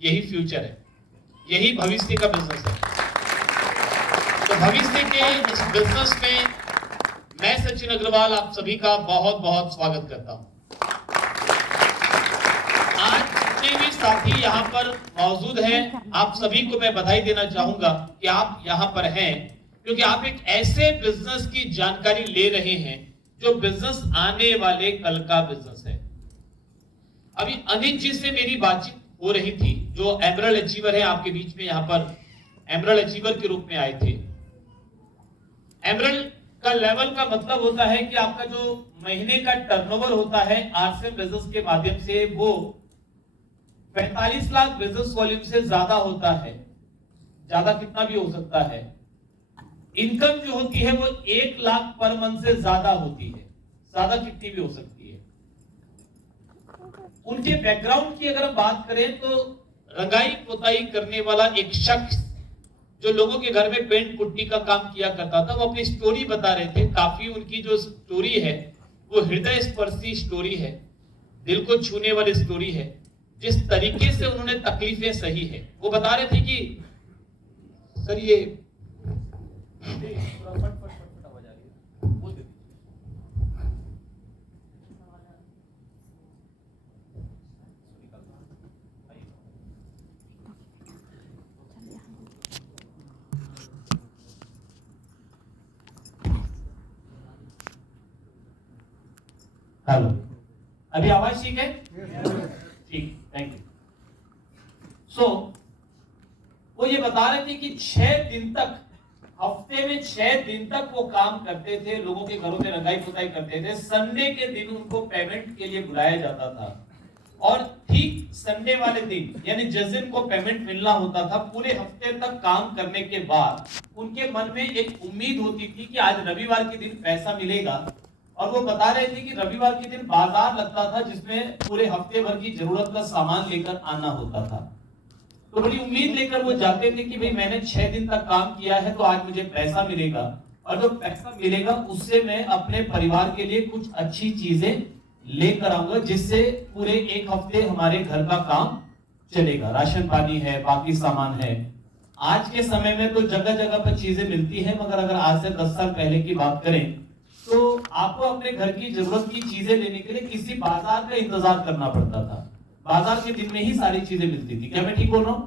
यही फ्यूचर है, यही भविष्य का बिजनेस है। तो भविष्य के इस बिजनेस में मैं सचिन अग्रवाल आप सभी का बहुत बहुत स्वागत करता हूं। आज जितने भी साथी यहाँ पर मौजूद हैं, आप सभी को मैं बधाई देना चाहूंगा कि आप यहाँ पर हैं, क्योंकि आप एक ऐसे बिजनेस की जानकारी ले रहे हैं जो बिजनेस आने वाले कल का बिजनेस है। अभी अनिल जी से मेरी बातचीत हो रही थी, जो एमरल्ड अचीवर है आपके बीच में, यहाँ पर एमरल्ड अचीवर के रूप में आए थे। एमरल्ड का लेवल का मतलब होता है कि आपका जो महीने का टर्नओवर होता है आरसीएम बिजनेस के माध्यम से, वो 45 लाख बिजनेस वॉल्यूम से ज्यादा होता है। ज्यादा कितना भी हो सकता है। इनकम जो होती है वो 1 लाख पर मंथ से ज्यादा होती है, ज्यादा कितनी भी हो सकती है। उनके बैकग्राउंड की अगर हम बात करें तो रंगाई पुताई करने वाला एक शख्स जो लोगों के घर में पेंट पुट्टी का काम किया करता था, वो अपनी स्टोरी बता रहे थे। काफी उनकी जो स्टोरी है वो हृदय स्पर्शी स्टोरी है, दिल को छूने वाली स्टोरी है। जिस तरीके से उन्होंने तकलीफें सही है, वो बता रहे थे कि सर ये हेलो, अभी आवाज ठीक है? ठीक, थैंक यू। सो वो ये बता रहे थे कि 6 दिन तक, हफ्ते में 6 दिन तक वो काम करते थे, लोगों के घरों में रंगाई पुताई करते थे। संडे के दिन उनको पेमेंट के लिए बुलाया जाता था, और ठीक संडे वाले दिन, यानी जिस दिन को पेमेंट मिलना होता था, पूरे हफ्ते तक काम करने के बाद उनके मन में एक उम्मीद होती थी कि आज रविवार के दिन पैसा मिलेगा। और वो बता रहे थे कि रविवार के दिन बाजार लगता था, जिसमें पूरे हफ्ते भर की जरूरत का सामान लेकर आना होता था। तो बड़ी उम्मीद लेकर वो जाते थे कि भाई मैंने 6 दिन तक काम किया है तो आज मुझे पैसा मिलेगा, और जो पैसा मिलेगा उससे मैं अपने परिवार के लिए कुछ अच्छी चीजें लेकर आऊंगा, जिससे पूरे एक हफ्ते हमारे घर का काम चलेगा। राशन पानी है, बाकी सामान है। आज के समय में तो जगह जगह पर चीजें मिलती है, मगर अगर आज से 10 साल पहले की बात करें तो आपको अपने घर की जरूरत की चीजें लेने के लिए किसी बाजार का इंतजार करना पड़ता था। बाजार के दिन में ही सारी चीजें मिलती थी। क्या मैं ठीक बोल रहा हूँ?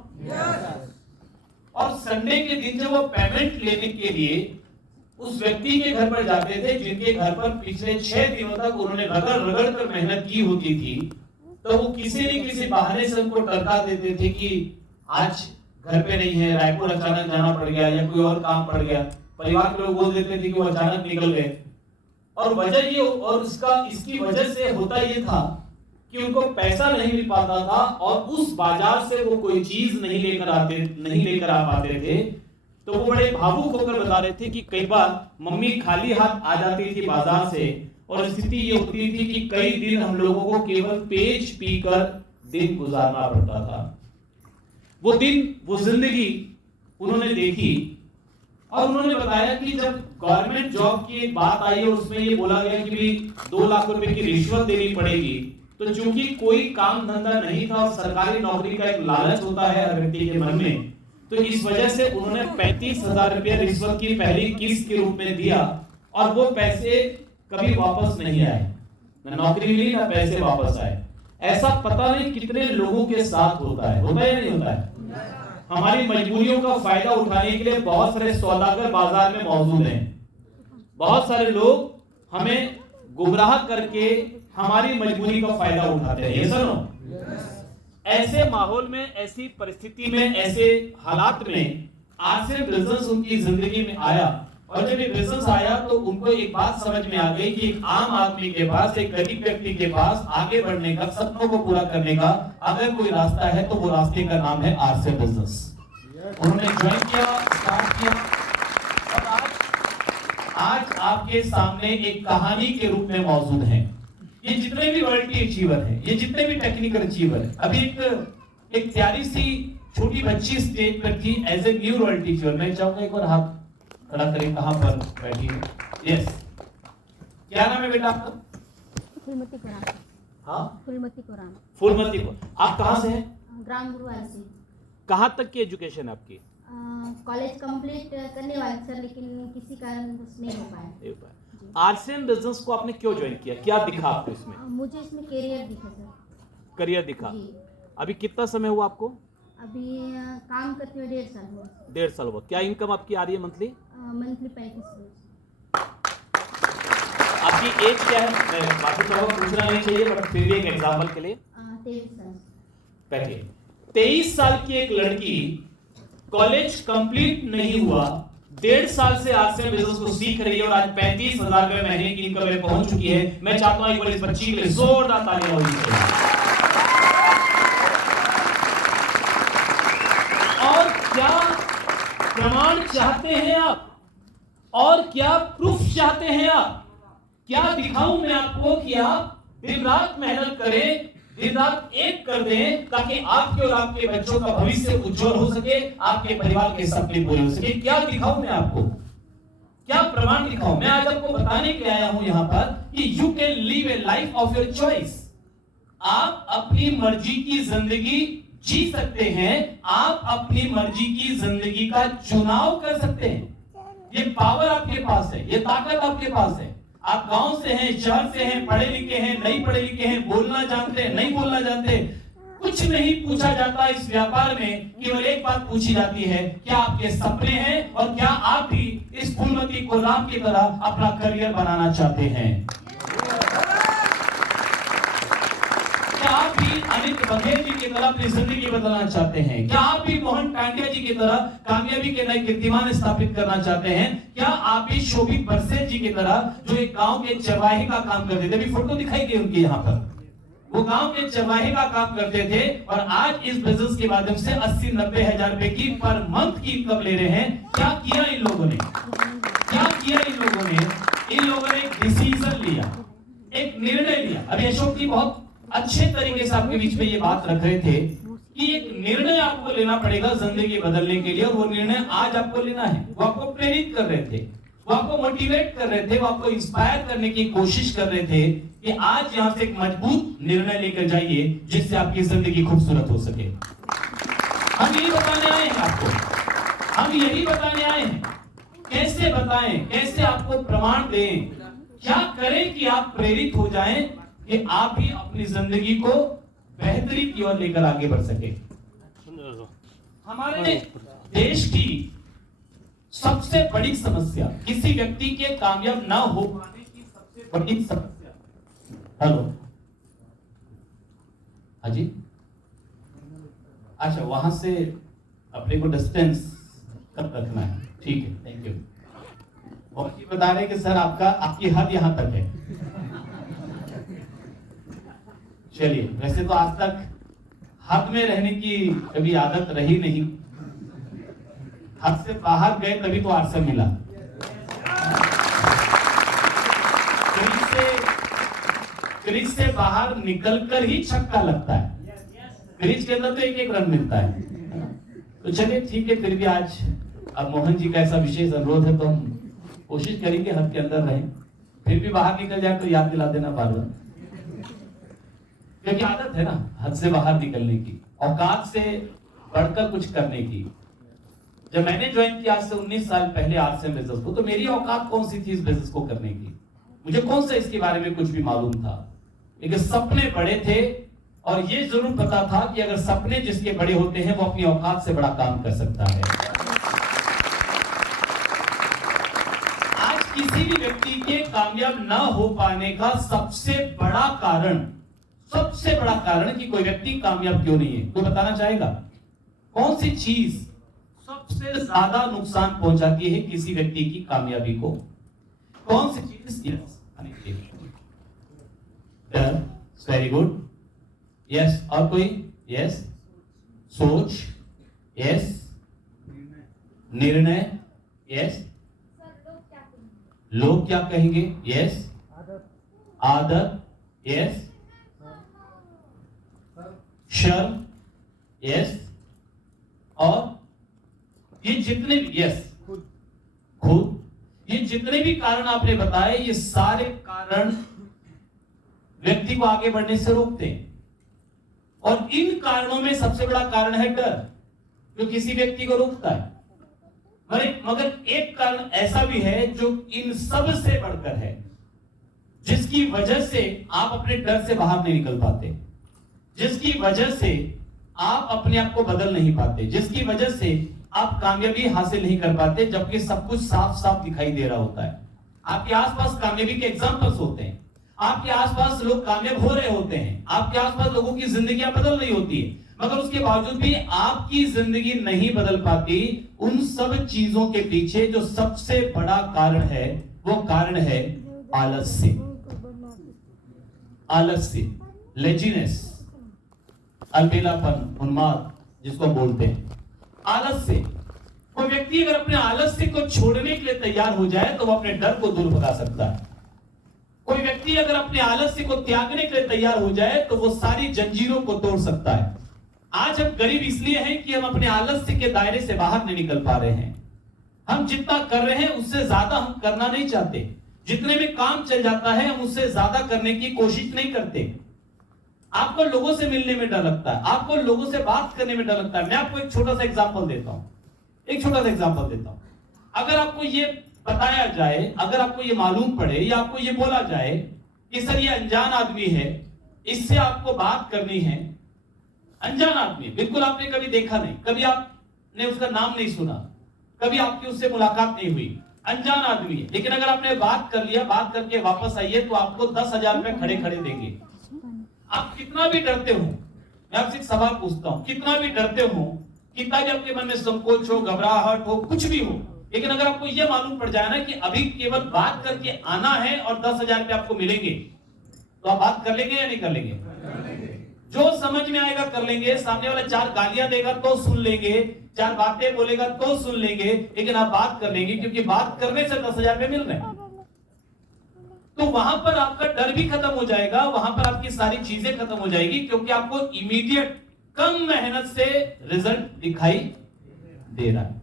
और संडे के दिन जब वो पेमेंट लेने के लिए उस व्यक्ति के घर पर जाते थे, जिनके घर पर पिछले 6 दिनों तक उन्होंने रगड़ रगड़ कर मेहनत की होती थी, तो वो किसी न किसी बहाने से उनको टरका देते थे कि आज घर पे नहीं है, रायपुर अचानक जाना पड़ गया या कोई और काम पड़ गया। परिवार के लोग बोल देते थे कि वो अचानक निकल गए। और वजह ये, और इसकी वजह से होता ये था कि उनको पैसा नहीं मिल पाता था, और उस बाजार से वो कोई चीज नहीं लेकर आ पाते थे। तो वो बड़े भावुक होकर बता रहे थे कि कई बार मम्मी खाली हाथ आ जाती थी बाजार से, और स्थिति ये होती थी कि कई दिन हम लोगों को केवल पेज पीकर दिन गुजारना पड़ता था। वो दिन, वो जिंदगी उन्होंने देखी, और उन्होंने बताया कि जब गवर्नमेंट जॉब की एक बात आई और उसमें ये बोला गया कि भी 2 लाख रुपए की रिश्वत देनी पड़ेगी, तो चूंकि कोई काम धंधा नहीं था और सरकारी नौकरी का एक लालच होता है हर व्यक्ति के मन में, तो इस वजह से उन्होंने 35,000 रुपया रिश्वत की पहली किस्त के रूप में दिया, और वो पैसे कभी वापस नहीं आए। ना नौकरी मिली, ना पैसे वापस आए। ऐसा पता नहीं कितने लोगों के साथ होता है या नहीं होता है? हमारी मजबूरियों का फायदा उठाने के लिए बहुत सारे सौदागर बाजार में मौजूद हैं। बहुत सारे लोग हमें गुमराह करके हमारी मजबूरी का फायदा उठाते हैं। ये सुनो, ऐसे माहौल में, ऐसी परिस्थिति में, ऐसे हालात में आरसीएम बिजनेस उनकी जिंदगी में आया। और जब ये बिजनेस आया तो उनको एक बात समझ में आ गई कि एक आम आदमी के पास, एक गरीब व्यक्ति के पास आगे बढ़ने का, सपनों को पूरा करने का अगर कोई रास्ता है तो वो रास्ते का नाम है आरसीएम बिजनेस। उन्होंने ज्वाइन किया, स्टार्ट किया, और आज आपके सामने एक कहानी के रूप में मौजूद है। ये जितने भी रॉयल्टी अचीवर हैं, ये जितने भी टेक्निकल अचीवर हैं, अभी एक प्यारी सी छोटी बच्ची स्टेज पर थी as a new royalty achiever. मैं चाहूंगा एक बार हाथ खड़ा करें, कहां पर बैठी है? यस, क्या नाम है बेटा आपका? फूलमती कुरान। हाँ, फूलमती कुरान। फूलमती को। आप कहां से हैं? ब्राह्मण से। कहाँ तक की एजुकेशन है आपकी? कॉलेज कंप्लीट करने वाले सर, लेकिन किसी कारण नहीं हो पाया। आरसीएम बिजनेस को आपने क्यों ज्वाइन किया? क्या दिखा आपको इसमें? मुझे इसमें करियर दिखा सर। करियर दिखा। जी। अभी कितना समय हुआ आपको? अभी काम करते हुए 1.5 साल हुआ। 1.5 साल हुआ। क्या इनकम आपकी आ रही है मंथली? मंथली 35,000। आपकी एज क्या है? मैं बाकी तो पूछना नहीं चाहिए, बट फिर भी एक एग्जांपल के लिए 23 साल। बैठिए। 23 साल की एक लड़की, कॉलेज कंप्लीट नहीं हुआ, 1.5 साल से आरसीएम बिजनेस को सीख रही है और आज 35,000 रुपए महीने की इनकम में पहुंच चुकी है। मैं चाहता हूं एक बार इस बच्ची के लिए जोरदार तालियां होनी चाहिए। और क्या प्रमाण चाहते हैं आप? और क्या प्रूफ चाहते हैं आप? क्या दिखाऊं मैं आपको कि आप दिन रात मेहनत करें, दिन रात एक कर दें, ताकि आपके और आपके बच्चों का भविष्य उज्जवल हो सके, आपके परिवार के सपने पूरे हो सके। क्या दिखाऊं मैं आपको? क्या प्रमाण दिखाऊं? मैं आज आपको बताने के लिए आया हूं यहां पर कि you can live A life of your choice. आप अपनी मर्जी की जिंदगी जी सकते हैं। आप अपनी मर्जी की जिंदगी का चुनाव कर सकते हैं। ये पावर आपके पास है, ये ताकत आपके पास है। आप गांव से हैं, शहर से हैं, पढ़े लिखे हैं, नहीं पढ़े लिखे हैं, बोलना जानते हैं, नहीं बोलना जानते, कुछ नहीं पूछा जाता इस व्यापार में। केवल एक बात पूछी जाती है, क्या आपके सपने हैं और क्या आप भी इस फूलमती को राम की तरह अपना करियर बनाना चाहते हैं? क्या आप भी अमित बघेल जी की तरह अपनी जिंदगी बदलना चाहते हैं? क्या आप भी मोहन टांडिया जी की तरह कामयाबी के नए कीर्तिमान स्थापित करना चाहते हैं? क्या आप भी शोभित बरसेट जी की तरह, जो एक गांव के चरवाहे का काम करते थे, अभी फोटो दिखाई गई उनकी यहाँ पर, वो गांव के चरवाहे का काम करते थे और आज इस बिजनेस के माध्यम से 80-90 हजार रुपए की पर मंथ की इनकम ले रहे हैं। क्या किया इन लोगों ने? क्या किया इन लोगों ने? इन लोगों ने एक डिसीजन लिया, एक निर्णय लिया। अभी अशोक जी बहुत अच्छे तरीके से आपके बीच में ये बात रख रहे थे कि एक निर्णय आपको लेना पड़ेगा जिंदगी बदलने के लिए, और वो निर्णय आज आपको लेना है। वो आपको प्रेरित कर रहे थे, वो आपको मोटिवेट कर रहे थे, वो आपको इंस्पायर करने की कोशिश कर रहे थे कि आज यहां से एक मजबूत निर्णय लेकर जाइए जिससे आपकी जिंदगी खूबसूरत हो सके। हम यही बताने आए हैं आपको, हम यही बताने आए हैं। कैसे बताएं, कैसे आपको प्रमाण दें, क्या करें कि आप प्रेरित हो जाएं कि आप भी अपनी जिंदगी को बेहतरी की ओर लेकर आगे बढ़ सके। हमारे देश की सबसे बड़ी समस्या, किसी व्यक्ति के कामयाब ना हो पाने की सबसे बड़ी समस्या, हेलो हाँ जी, अच्छा वहां से अपने को डिस्टेंस कब रखना है? ठीक है, थैंक यू। और ये बता रहे कि सर आपकी हद यहां तक है। चलिए, वैसे तो आज तक हद में रहने की कभी आदत रही नहीं, हद से बाहर गए तभी तो आरसीएम मिला। क्रीज से बाहर निकलकर ही छक्का लगता है, क्रीज के अंदर तो एक रन मिलता है। तो चलिए ठीक है, फिर भी आज अब मोहन जी का ऐसा विशेष अनुरोध है तो हम कोशिश करेंगे हद के अंदर रहें। फिर भी बाहर निकल जाए तो याद दिला देना बार बार, क्योंकि आदत है ना हद से बाहर निकलने की, औकात से बढ़कर कुछ करने की। जब मैंने ज्वाइन किया आज से 19 साल पहले आरसीएम बिजनेस को, तो मेरी औकात कौन सी थी इस बिजनेस को करने की? मुझे कौन सा इसके बारे में कुछ भी मालूम था? लेकिन सपने बड़े थे और ये जरूर पता था कि अगर सपने जिसके बड़े होते हैं वो अपनी औकात से बड़ा काम कर सकता है। आज किसी भी व्यक्ति के कामयाब ना हो पाने का सबसे बड़ा कारण कि कोई व्यक्ति कामयाब क्यों नहीं है, कोई बताना चाहेगा? कौन सी चीज सबसे ज्यादा नुकसान पहुंचाती है किसी व्यक्ति की कामयाबी को? कौन सी चीज? Yes, very good. यस, और कोई? यस, सोच। यस, निर्णय। यस, लोग क्या कहेंगे? यस, आदत। यस, शर्म। यस, और ये जितने भी, यस, खुद, ये जितने भी कारण आपने बताए, ये सारे कारण व्यक्ति को आगे बढ़ने से रोकते हैं। और इन कारणों में सबसे बड़ा कारण है डर, जो किसी व्यक्ति को रोकता है। मगर एक कारण ऐसा भी है जो इन सब से बढ़कर है, जिसकी वजह से आप अपने डर से बाहर नहीं निकल पाते, जिसकी वजह से आप अपने आप को बदल नहीं पाते, जिसकी वजह से आप कामयाबी हासिल नहीं कर पाते, जबकि सब कुछ साफ साफ दिखाई दे रहा होता है। आपके आसपास कामयाबी के एग्जांपल्स होते हैं, आपके आसपास लोग कामयाब हो रहे होते हैं, आपके आसपास लोगों की जिंदगियां बदल रही होती है, मगर उसके बावजूद भी आपकी जिंदगी नहीं बदल पाती। उन सब चीजों के पीछे जो सबसे बड़ा कारण है, वो कारण है आलस्य, आलस्य, लेजीनेस, अलबेलापन, उन्माद जिसको बोलते हैं, आलस्य। कोई व्यक्ति अगर अपने आलस्य को छोड़ने के लिए तैयार हो जाए तो वो अपने डर को दूर भगा सकता है। कोई व्यक्ति अगर अपने आलस्य को त्यागने के लिए तैयार हो जाए तो वो सारी जंजीरों को तोड़ सकता है। आज हम गरीब इसलिए हैं कि हम अपने आलस्य के दायरे से बाहर नहीं निकल पा रहे हैं। हम जितना कर रहे हैं उससे ज्यादा हम करना नहीं चाहते, जितने में काम चल जाता है हम उससे ज्यादा करने की कोशिश नहीं करते। आपको लोगों से मिलने में डर लगता है, आपको लोगों से बात करने में डर लगता है। मैं आपको एक छोटा सा एग्जांपल देता हूं, अगर आपको ये बताया जाए, अगर आपको ये मालूम पड़े या आपको ये बोला जाए कि सर ये अनजान आदमी है, इससे आपको बात करनी है, अनजान आदमी बिल्कुल आपने कभी देखा नहीं, कभी आपने उसका नाम नहीं सुना, कभी आपकी उससे मुलाकात नहीं हुई, अनजान आदमी है, लेकिन अगर आपने बात कर लिया, बात करके वापस आइए तो आपको 10,000 रुपए खड़े खड़े देंगे। आप कितना भी डरते हो, मैं आपसे एक सवाल पूछता हूं, कितना भी डरते हो, कितना भी आपके मन में संकोच हो, घबराहट हो, कुछ भी हो, लेकिन अगर आपको यह मालूम पड़ जाए ना कि अभी केवल बात करके आना है और 10,000 रुपए आपको मिलेंगे, तो आप बात कर लेंगे या नहीं कर लेंगे? जो समझ में आएगा कर लेंगे। सामने वाला 4 गालियां देगा तो सुन लेंगे, 4 बातें बोलेगा तो सुन लेंगे, लेकिन आप बात कर लेंगे, क्योंकि बात करने से 10,000 रुपए मिल रहे हैं। तो वहां पर आपका डर भी खत्म हो जाएगा, वहां पर आपकी सारी चीजें खत्म हो जाएगी, क्योंकि आपको इमीडिएट कम मेहनत से रिजल्ट दिखाई दे रहा है।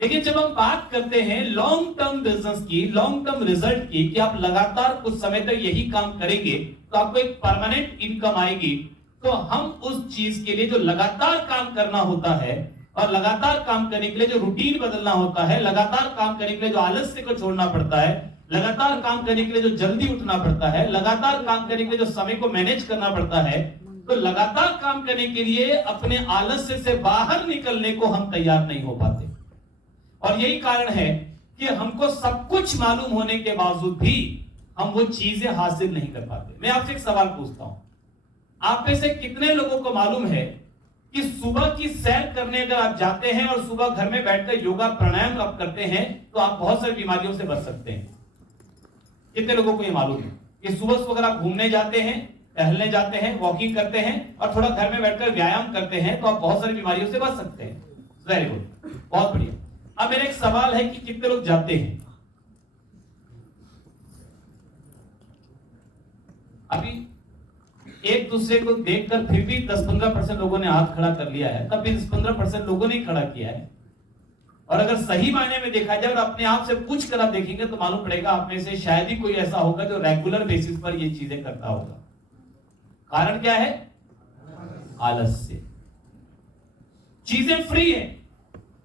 लेकिन जब हम बात करते हैं लॉन्ग टर्म बिजनेस की, लॉन्ग टर्म रिजल्ट की, कि आप लगातार कुछ समय तक यही काम करेंगे तो आपको एक परमानेंट इनकम आएगी, तो हम उस चीज के लिए जो लगातार काम करना होता है और लगातार काम करने के लिए जो रूटीन बदलना होता है, लगातार काम करने के लिए जो आलस्य को छोड़ना पड़ता है, लगातार काम करने के लिए जो जल्दी उठना पड़ता है, लगातार काम करने के लिए जो समय को मैनेज करना पड़ता है, तो लगातार काम करने के लिए अपने आलस्य से बाहर निकलने को हम तैयार नहीं हो पाते। और यही कारण है कि हमको सब कुछ मालूम होने के बावजूद भी हम वो चीजें हासिल नहीं कर पाते। मैं आपसे एक सवाल पूछता हूं, आप में से कितने लोगों को मालूम है कि सुबह की सैर करने अगर आप जाते हैं और सुबह घर में बैठकर योगा प्राणायाम आप करते हैं तो आप बहुत सारी बीमारियों से बच सकते हैं? कितने लोगों को ये मालूम है कि सुबह अगर आप घूमने जाते हैं, टहलने जाते हैं, वॉकिंग करते हैं और थोड़ा घर में बैठकर व्यायाम करते हैं तो आप बहुत सारी बीमारियों से बच सकते हैं? वेरी गुड, बहुत बढ़िया। अब मेरा एक सवाल है कि कितने लोग जाते हैं? अभी एक दूसरे को देखकर फिर भी 10-15% लोगों ने हाथ खड़ा कर लिया है, तब भी 10-15% लोगों ने खड़ा किया है। और अगर सही मायने में देखा जाए और अपने आप से पूछ कर आप देखेंगे तो मालूम पड़ेगा आप में से शायद ही कोई ऐसा होगा जो रेगुलर बेसिस पर ये चीजें करता होगा। कारण क्या है? आलस्य। चीजें फ्री है,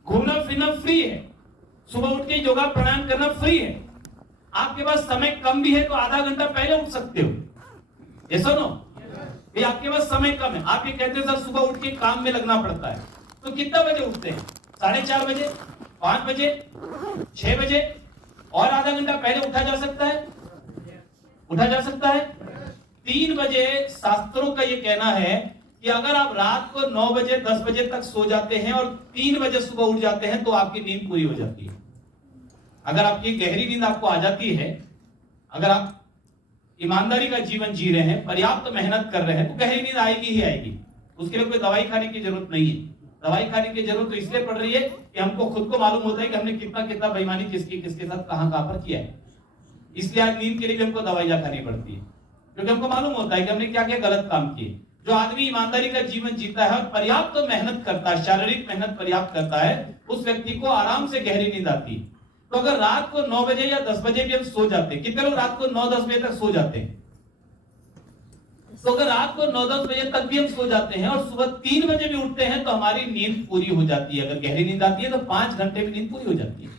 घूमना फिरना फ्री है, सुबह उठ के योगा प्राणायाम करना फ्री है। आपके पास समय कम भी है तो आधा घंटा पहले उठ सकते हो, ये सुनो, ये आपके पास समय कम है। आप ये कहते हैं सर सुबह उठ के काम में लगना पड़ता है, तो कितना बजे उठते हैं? 4:30 बजे, 5 बजे, 6 बजे, और आधा घंटा पहले उठा जा सकता है, उठा जा सकता है। 3 बजे शास्त्रों का ये कहना है कि अगर आप रात को 9 बजे 10 बजे तक सो जाते हैं और 3 बजे सुबह उठ जाते हैं तो आपकी नींद पूरी हो जाती है। अगर आपकी गहरी नींद आपको आ जाती है, अगर आप ईमानदारी का जीवन जी रहे हैं, पर्याप्त मेहनत कर रहे हैं, तो गहरी नींद आएगी ही आएगी। उसके लिए कोई दवाई खाने की जरूरत नहीं है। दवाई खाने की जरूरत तो इसलिए पड़ रही है कि हमको खुद को मालूम होता है कि हमने कितना कितना बेईमानी किसके साथ कहां पर किया है। इसलिए आज नींद के लिए भी हमको दवाइयां खानी पड़ती है, क्योंकि हमको मालूम होता है कि हमने क्या क्या गलत काम किए। जो आदमी ईमानदारी का जीवन जीता है और पर्याप्त मेहनत करता है, शारीरिक मेहनत पर्याप्त करता है, उस व्यक्ति को आराम से गहरी नींद आती है। तो अगर रात को 9 बजे या 10 बजे भी हम सो जाते हैं, कितने लोग रात को 9-10 बजे तक सो जाते हैं? तो अगर रात को 9-10 बजे तक भी हम सो जाते हैं और सुबह 3 बजे भी उठते हैं तो हमारी नींद पूरी हो जाती है। अगर गहरी नींद आती है तो 5 घंटे में नींद पूरी हो जाती है।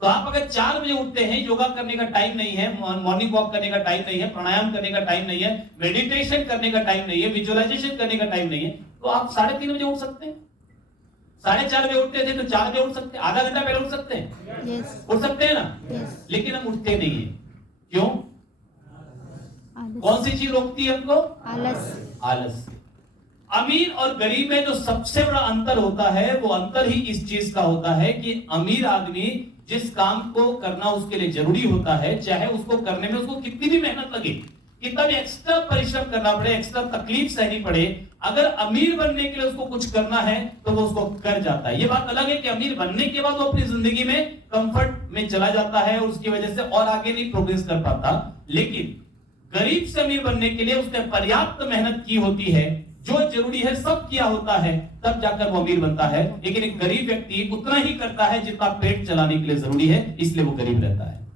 तो आप अगर 4 बजे उठते हैं, योगा करने का टाइम नहीं है, मॉर्निंग वॉक करने का टाइम नहीं है, प्राणायाम करने का टाइम नहीं है, मेडिटेशन करने का टाइम नहीं है, विजुअलाइजेशन करने का टाइम नहीं है, तो आप 3:30 बजे उठ सकते हैं। 4:30 बजे उठते थे तो 4 बजे उठ सकते हैं, आधा घंटा पहले उठ सकते हैं। Yes. उठ सकते हैं ना? Yes. लेकिन हम उठते नहीं है। क्यों? आलस। कौन सी चीज रोकती है हमको? आलस। आलस। अमीर और गरीब में जो सबसे बड़ा अंतर होता है वो अंतर ही इस चीज का होता है कि अमीर आदमी जिस काम को करना उसके लिए जरूरी होता है, चाहे उसको करने में उसको कितनी भी मेहनत लगे, कितना भी एक्स्ट्रा परिश्रम करना पड़े, एक्स्ट्रा तकलीफ सहनी पड़े, अगर अमीर बनने के लिए उसको कुछ करना है तो वो उसको कर जाता है। ये बात अलग है कि अमीर बनने के बाद वो अपनी जिंदगी में कंफर्ट में चला जाता है और उसकी वजह से और आगे नहीं प्रोग्रेस कर पाता। लेकिन गरीब से अमीर बनने के लिए उसने पर्याप्त मेहनत की होती है, जो जरूरी है सब किया होता है, तब जाकर वो अमीर बनता है। लेकिन एक गरीब व्यक्ति उतना ही करता है जितना पेट चलाने के लिए जरूरी है, इसलिए वो गरीब रहता है।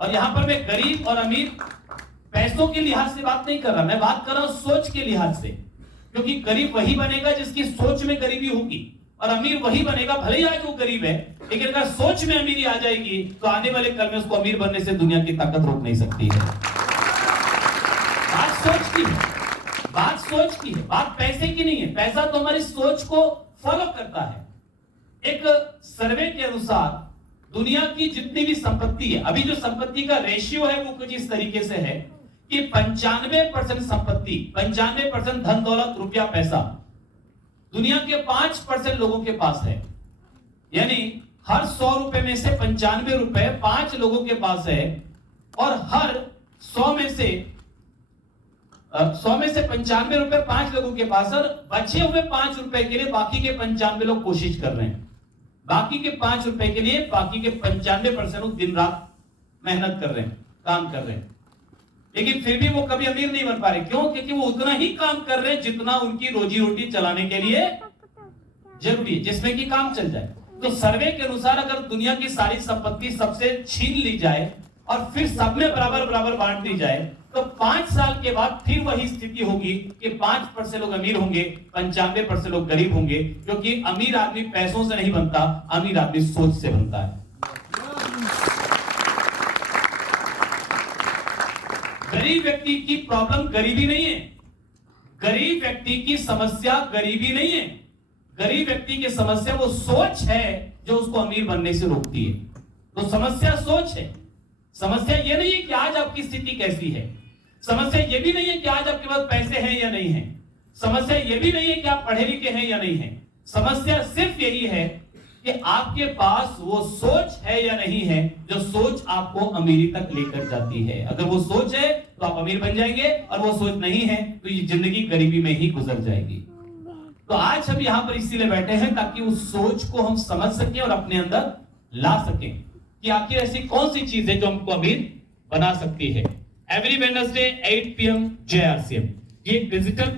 और यहां पर मैं गरीब और अमीर पैसों के लिहाज से बात नहीं कर रहा, मैं बात कर रहा हूं सोच के लिहाज से। क्योंकि गरीब वही बनेगा जिसकी सोच में गरीबी होगी, और अमीर वही बनेगा भले ही आज वो गरीब है, लेकिन अगर सोच में अमीरी आ जाएगी तो आने वाले कल में उसको अमीर बनने से दुनिया की ताकत रोक नहीं सकती है। बात सोच की है, बात सोच की है, बात पैसे की नहीं है। पैसा तो हमारी सोच को फॉलो करता है। एक सर्वे के अनुसार दुनिया की जितनी भी संपत्ति है, अभी जो संपत्ति का रेशियो है वो कुछ इस तरीके से है कि 95% संपत्ति, 95% धन दौलत रुपया पैसा दुनिया के 5% लोगों के पास है। यानी हर 100 रुपए में से 95 रुपए 5 लोगों के पास है, और हर 100 में से 95 रुपए 5 लोगों के पास, और बचे हुए 5 रुपए के लिए बाकी के 95 लोग कोशिश कर रहे हैं। बाकी के 5 रुपए के लिए बाकी के 95% लोग दिन रात मेहनत कर रहे हैं, काम कर रहे हैं, लेकिन फिर भी वो कभी अमीर नहीं बन पा रहे। क्यों? क्योंकि वो उतना ही काम कर रहे हैं जितना उनकी रोजी रोटी चलाने के लिए जरूरी है, जिसमें कि काम चल जाए। तो सर्वे के अनुसार अगर दुनिया की सारी संपत्ति सबसे छीन ली जाए और फिर सब में बराबर बराबर बांट दी जाए, तो 5 साल के बाद फिर वही स्थिति होगी कि 5% लोग अमीर होंगे, 95% लोग गरीब होंगे। क्योंकि अमीर आदमी पैसों से नहीं बनता, अमीर आदमी सोच से बनता है। गरीब व्यक्ति की प्रॉब्लम गरीबी नहीं है, गरीब व्यक्ति की समस्या गरीबी नहीं है, गरीब व्यक्ति की समस्या वो सोच है जो उसको अमीर बनने से रोकती है। तो समस्या सोच है। समस्या ये नहीं है कि आज आपकी स्थिति कैसी है, समस्या ये भी नहीं है कि आज आपके पास पैसे हैं या नहीं है, समस्या ये भी नहीं है कि आप पढ़े लिखे हैं या नहीं है। समस्या सिर्फ यही है कि आपके पास वो सोच है या नहीं है, जो सोच आपको अमीरी तक लेकर जाती है। अगर वो सोच है तो आप अमीर बन जाएंगे, और वो सोच नहीं है तो ये जिंदगी गरीबी में ही गुजर जाएगी। तो आज हम यहाँ पर इसीलिए बैठे हैं ताकि उस सोच को हम समझ सकें और अपने अंदर ला सकें कि आखिर ऐसी कौन सी चीज है जो हमको अमीर बना सकती है। एवरी वेडनेसडे 8 PM JRCM, ये डिजिटल